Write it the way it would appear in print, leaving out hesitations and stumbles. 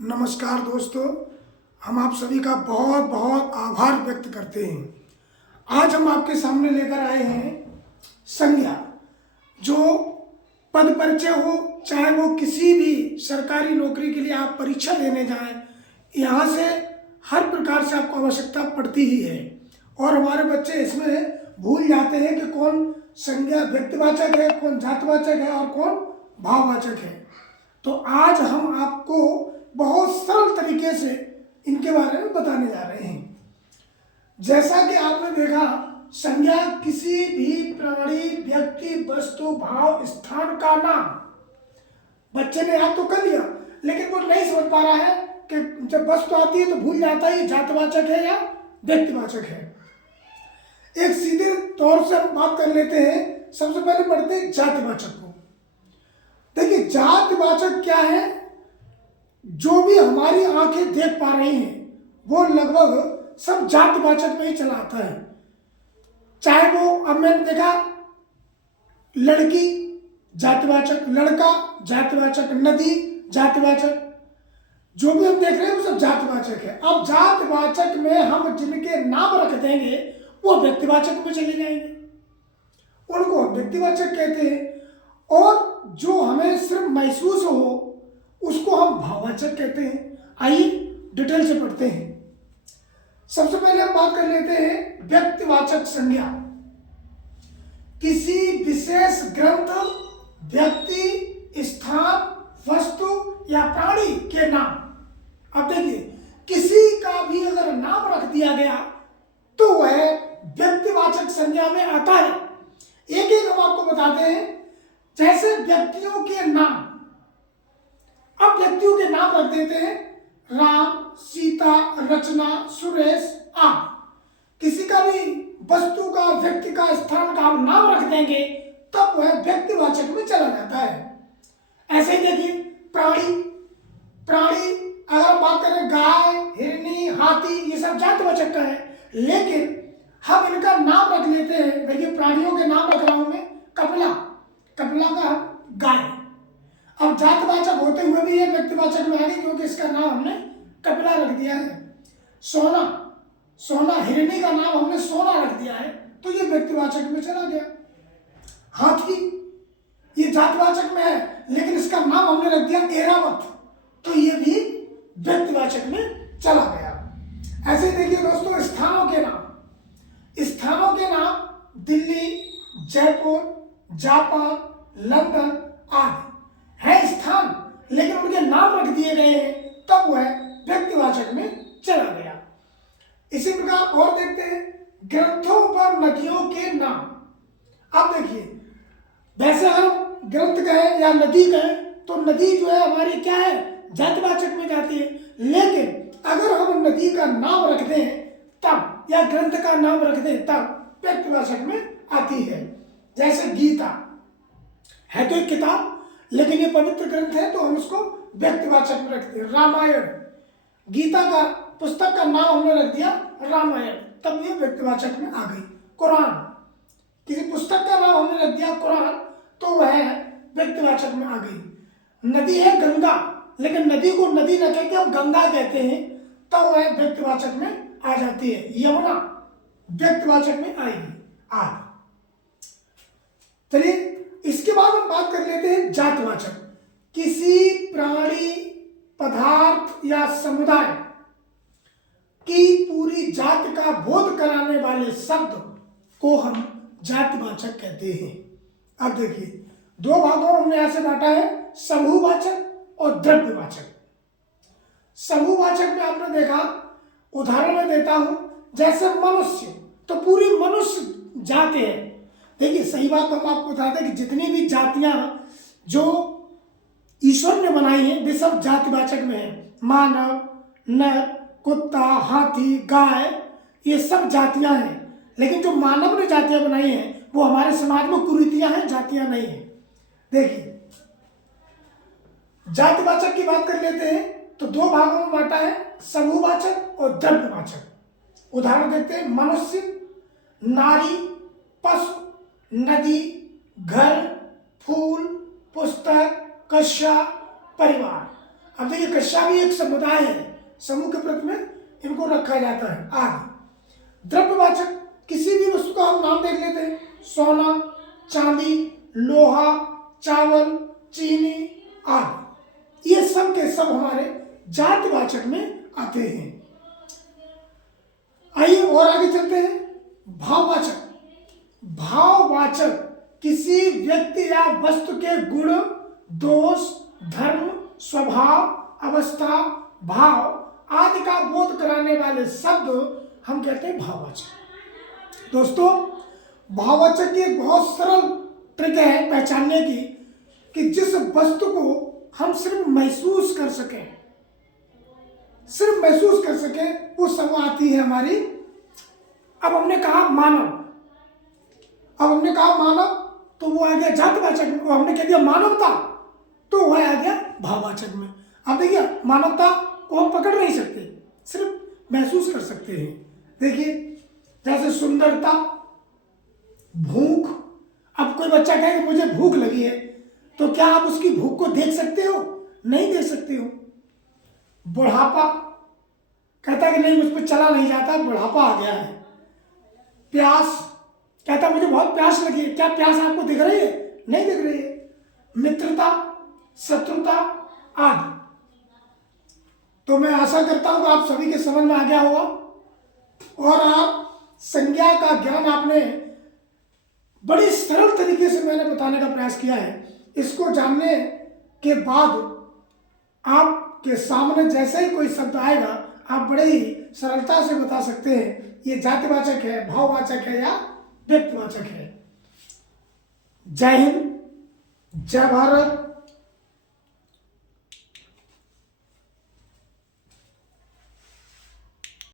नमस्कार दोस्तों, हम आप सभी का बहुत बहुत आभार व्यक्त करते हैं। आज हम आपके सामने लेकर आए हैं संज्ञा। जो पद परिचय हो, चाहे वो किसी भी सरकारी नौकरी के लिए आप परीक्षा देने जाएं, यहाँ से हर प्रकार से आपको आवश्यकता पड़ती ही है। और हमारे बच्चे इसमें भूल जाते हैं कि कौन संज्ञा व्यक्तिवाचक है, कौन जातवाचक है और कौन भाववाचक है। तो आज हम आपको बहुत सरल तरीके से इनके बारे में बताने जा रहे हैं। जैसा कि आपने देखा, संज्ञा किसी भी प्राणी, व्यक्ति, वस्तु, भाव, स्थान का नाम। बच्चे ने याद तो कर लिया, लेकिन वो नहीं समझ पा रहा है कि जब वस्तु आती है तो भूल जाता है ये जातवाचक है या व्यक्तिवाचक है। एक सीधे तौर से हम बात कर लेते हैं। सबसे पहले पढ़ते हैं जातिवाचक को। देखिए, जातिवाचक क्या है? जो भी हमारी आंखें देख पा रही हैं वो लगभग सब जातिवाचक में ही चला आता है। चाहे वो, अब मैंने देखा, लड़की जातिवाचक, लड़का जातिवाचक, नदी जातिवाचक, जो भी हम देख रहे हैं वो सब जातिवाचक है। अब जातिवाचक में हम जिनके नाम रख देंगे वो व्यक्तिवाचक में चले जाएंगे, उनको व्यक्तिवाचक कहते हैं। और जो हमें सिर्फ महसूस हो उसको हम भाववाचक कहते हैं। आइए डिटेल से पढ़ते हैं। सबसे पहले हम बात कर लेते हैं व्यक्तिवाचक संज्ञा। किसी विशेष ग्रंथ, व्यक्ति, स्थान, वस्तु या प्राणी के नाम। अब देखिए, किसी का भी अगर नाम रख दिया गया तो वह व्यक्तिवाचक संज्ञा में आता है। एक एक हम आपको बताते हैं। जैसे व्यक्तियों के नाम, अब व्यक्तियों के नाम रख देते हैं राम, सीता, रचना, सुरेश आदि। किसी का भी वस्तु का, व्यक्ति का, स्थान का हम नाम रख देंगे तब वह व्यक्तिवाचक में चला जाता है। ऐसे ही देखिए, प्राणी अगर हम बात करें गाय, हिरनी, हाथी, ये सब जातिवाचक का है, लेकिन हम इनका नाम रख लेते हैं। देखिए, प्राणियों के नाम रख रहा हूं मैं, कपिला का गाय। अब जातवाचक होते हुए भी ये व्यक्तिवाचक में आ गई, क्योंकि इसका नाम हमने कपिला रख दिया है। सोना, हिरनी का नाम हमने सोना रख दिया है, तो ये व्यक्तिवाचक में चला गया। हाथी, ये जातवाचक में है, लेकिन इसका नाम हमने रख दिया एरावत, तो ये भी व्यक्तिवाचक में चला गया। ऐसे देखिए दोस्तों, स्थानों के नाम दिल्ली, जयपुर, जापान, लंदन आदि है स्थान, लेकिन उनके नाम रख दिए गए हैं, तब वह व्यक्तिवाचक में चला गया। इसी प्रकार और देखते हैं ग्रंथों पर नदियों के नाम। अब देखिए, वैसे अगर ग्रंथ कहें या नदी कहें तो नदी जो है हमारी क्या है, जातिवाचक में जाती है। लेकिन अगर हम नदी का नाम रख दें तब, या ग्रंथ का नाम रख दें तब व्यक्तिवाचक में आती है। जैसे गीता है तो एक किताब, लेकिन ये पवित्र ग्रंथ है तो हम इसको व्यक्तिवाचक में रखते हैं। रामायण, गीता का पुस्तक का नाम हमने रख दिया रामायण, तब ये व्यक्तिवाचक में आ गई। कुरान, किसी पुस्तक का नाम हमने रख दिया कुरान, तो वह व्यक्तिवाचक में आ गई। नदी है गंगा, लेकिन नदी को नदी न कहकर हम गंगा कहते हैं, तब वह व्यक्तिवाचक में आ जाती है। यमुना व्यक्तिवाचक में आएगी आदि। चलिए, इसके बाद हम बात कर लेते हैं जातवाचक। किसी प्राणी, पदार्थ या समुदाय की पूरी जाति का बोध कराने वाले शब्द को हम जातिवाचक कहते हैं। अब देखिए, दो भागों में हमने यहां से बांटा है, समूहवाचक और द्रव्यवाचक। समूहवाचक में आपने देखा, उदाहरण में देता हूं, जैसे मनुष्य, तो पूरी मनुष्य जाति है। देखिए, सही बात हम आपको बताते हैं कि जितनी भी जातियां जो ईश्वर ने बनाई हैं वे सब जातिवाचक में है। मानव, नर, कुत्ता, हाथी, गाय, ये सब जातियां हैं। लेकिन जो मानव ने जातियां बनाई हैं वो हमारे समाज में कुरीतियां हैं, जातियां नहीं है। देखिए, जातिवाचक की बात कर लेते हैं तो दो भागों में बांटा है, समूहवाचक और द्रव्यवाचक। उदाहरण देखते हैं, मनुष्य, नारी, पशु, नदी, घर, फूल, पुस्तक, कक्षा, परिवार। अब देखिए कक्षा भी एक समुदाय है, समूह के प्रति में इनको रखा जाता है। आदि द्रव्यवाचक किसी भी वस्तु का हम नाम देख लेते हैं, सोना, चांदी, लोहा, चावल, चीनी आदि, ये सब के सब हमारे जातिवाचक में आते हैं। आइए और आगे चलते हैं। भाववाचक, भाववाचक किसी व्यक्ति या वस्तु के गुण, दोष, धर्म, स्वभाव, अवस्था, भाव आदि का बोध कराने वाले शब्द हम कहते हैं भाववाचक। दोस्तों, भाववाचक की एक बहुत सरल ट्रिक है पहचानने की कि जिस वस्तु को हम सिर्फ महसूस कर सकें, वो सब आती है हमारी। अब हमने कहा मानव, तो वो आ गया जातिवाचक में। वो हमने कह दिया मानवता, तो वह आ गया भाववाचक में। अब देखिए मानवता को हम पकड़ नहीं सकते, सिर्फ महसूस कर सकते हैं। देखिए जैसे सुंदरता, भूख। अब कोई बच्चा कहे कि मुझे भूख लगी है, तो क्या आप उसकी भूख को देख सकते हो? नहीं देख सकते हो। बुढ़ापा, कहता है कि नहीं मुझ पर चला नहीं जाता, बुढ़ापा आ गया है। प्यास, कहता मुझे बहुत प्यास लगी है, क्या प्यास आपको दिख रही है? नहीं दिख रही है। मित्रता, शत्रुता आदि। तो मैं आशा करता हूं कि आप सभी के समझ में आ गया होगा और आप संज्ञा का ज्ञान आपने बड़ी सरल तरीके से मैंने बताने का प्रयास किया है। इसको जानने के बाद आपके सामने जैसे ही कोई शब्द आएगा आप बड़े ही सरलता से बता सकते हैं ये जातिवाचक है, भाववाचक है या व्यक्तिवाचक है। जय हिंद, जय भारत।